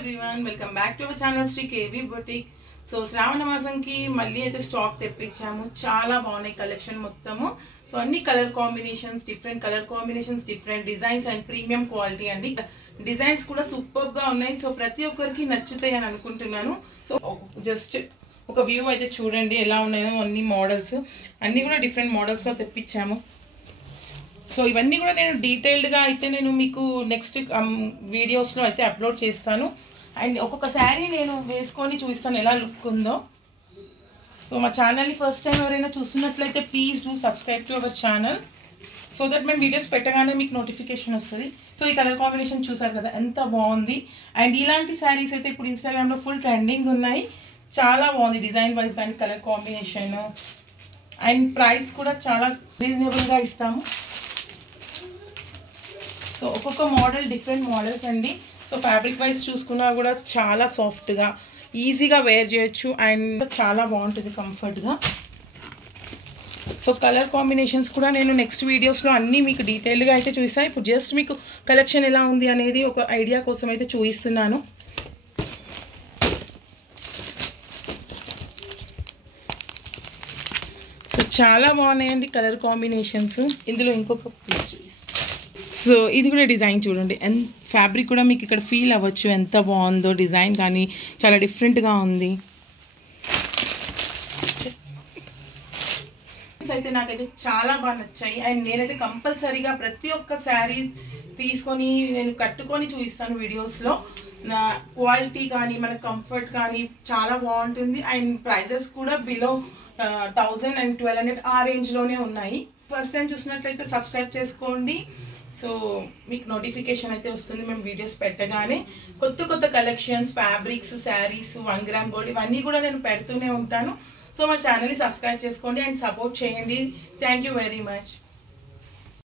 everyone, welcome back to our channel Sri KV Boutique. So Shravana మాసంకి మళ్ళీ అయితే stock తెప్పించాము. చాలా బాగున్నాయి కలెక్షన్ మొత్తము. సో అన్ని colour combinations, different colour combinations, different designs and premium quality అండి. డిజైన్స్ కూడా సూపర్ గా ఉన్నాయి. సో ప్రతి ఒక్కరికి నచ్చుతాయి అని అనుకుంటున్నాను. సో జస్ట్ ఒక వ్యూ అయితే చూడండి ఎలా ఉన్నాయో. అన్ని మోడల్స్ అన్ని కూడా డిఫరెంట్ మోడల్స్ లో తెప్పించాము. సో ఇవన్నీ కూడా నేను డీటెయిల్డ్గా అయితే నేను మీకు నెక్స్ట్ వీడియోస్లో అయితే అప్లోడ్ చేస్తాను. అండ్ ఒక్కొక్క శారీ నేను వేసుకొని చూపిస్తాను ఎలా లుక్ ఉందో. సో మా ఛానల్ని ఫస్ట్ టైం ఎవరైనా చూస్తున్నట్లయితే please do subscribe to our channel so that మేము వీడియోస్ పెట్టగానే మీకు నోటిఫికేషన్ వస్తుంది. సో ఈ కలర్ కాంబినేషన్ చూసారు కదా ఎంత బాగుంది. అండ్ ఇలాంటి శారీస్ అయితే ఇప్పుడు ఇన్స్టాగ్రామ్లో ఫుల్ ట్రెండింగ్ ఉన్నాయి. చాలా బాగుంది డిజైన్ వైజ్ కానీ కలర్ కాంబినేషన్. అండ్ ప్రైస్ కూడా చాలా రీజనబుల్గా ఇస్తాము. సో ఒక్కొక్క మోడల్ డిఫరెంట్ మోడల్స్ అండి. సో ఫ్యాబ్రిక్ వైజ్ చూసుకున్నా కూడా చాలా సాఫ్ట్గా ఈజీగా వేర్ చేయొచ్చు అండ్ చాలా బాగుంటుంది కంఫర్ట్గా. సో కలర్ కాంబినేషన్స్ కూడా నేను నెక్స్ట్ వీడియోస్లో అన్నీ మీకు డీటెయిల్గా అయితే చూపిస్తాను. ఇప్పుడు జస్ట్ మీకు కలెక్షన్ ఎలా ఉంది అనేది ఒక ఐడియా కోసం అయితే చూపిస్తున్నాను. సో చాలా బాగున్నాయండి కలర్ కాంబినేషన్స్. ఇందులో ఇంకొక పీస్ చూపిస్తాను. సో ఇది కూడా డిజైన్ చూడండి. అండ్ ఫ్యాబ్రిక్ కూడా మీకు ఇక్కడ ఫీల్ అవ్వచ్చు ఎంత బాగుందో. డిజైన్ కానీ చాలా డిఫరెంట్గా ఉంది. అయితే నాకైతే చాలా బాగా నచ్చాయి. అండ్ నేనైతే కంపల్సరీగా ప్రతి ఒక్క శారీ తీసుకొని నేను కట్టుకొని చూపిస్తాను వీడియోస్లో. నా క్వాలిటీ కానీ మన కంఫర్ట్ కానీ చాలా బాగుంటుంది. అండ్ ప్రైజెస్ కూడా బిలో 1000 and 1200 ఆ రేంజ్లోనే ఉన్నాయి. ఫస్ట్ టైం చూసినట్లయితే సబ్స్క్రైబ్ చేసుకోండి. సో మీకు నోటిఫికేషన్ అయితే వస్తుంది మేము వీడియోస్ పెట్టగానే. కొత్త కొత్త collections, fabrics, saris, 1 gram gold ఇవన్నీ కూడా నేను పెడుతూనే ఉంటాను. సో మా ఛానల్ని సబ్స్క్రైబ్ చేసుకోండి అండ్ సపోర్ట్ చేయండి. Thank you very much.